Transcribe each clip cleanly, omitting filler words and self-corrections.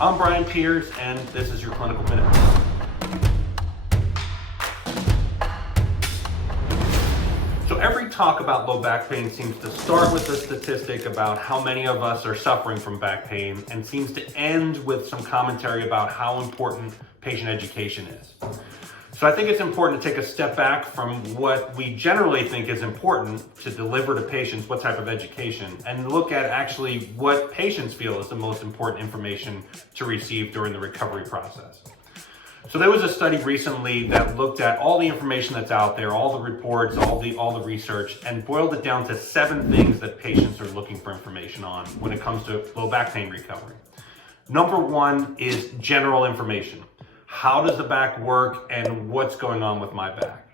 I'm Brian Piers, and this is your Clinical Minute. So every talk about low back pain seems to start with a statistic about how many of us are suffering from back pain and seems to end with some commentary about how important patient education is. So I think it's important to take a step back from what we generally think is important to deliver to patients, what type of education, and look at actually what patients feel is the most important information to receive during the recovery process. So there was a study recently that looked at all the information that's out there, all the reports, all the research, and boiled it down to 7 things that patients are looking for information on when it comes to low back pain recovery. Number 1 is general information. How does the back work and what's going on with my back?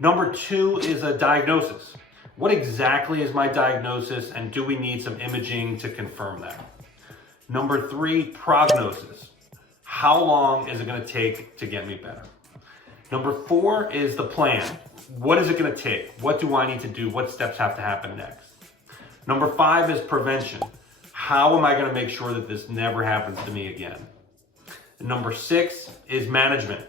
Number 2 is a diagnosis. What exactly is my diagnosis, and do we need some imaging to confirm that? Number 3, prognosis. How long is it going to take to get me better? Number 4 is the plan. What is it going to take? What do I need to do? What steps have to happen next? Number 5 is prevention. How am I going to make sure that this never happens to me again? And number 6 is management.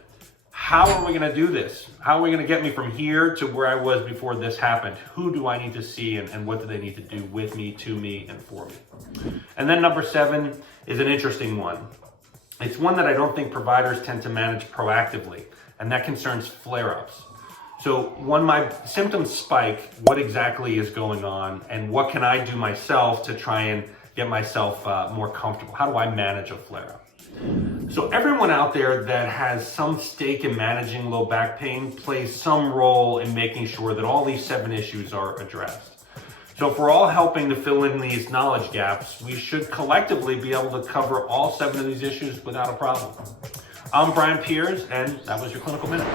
How are we going to do this? How are we going to get me from here to where I was before this happened? Who do I need to see, and what do they need to do with me, to me, and for me? And then number 7 is an interesting one. It's one that I don't think providers tend to manage proactively, and that concerns flare-ups. So when my symptoms spike, what exactly is going on, and what can I do myself to try and get myself more comfortable? How do I manage a flare-up? So everyone out there that has some stake in managing low back pain plays some role in making sure that all these 7 issues are addressed. So if we're all helping to fill in these knowledge gaps, we should collectively be able to cover all 7 of these issues without a problem. I'm Brian Piers, and that was your Clinical Minute.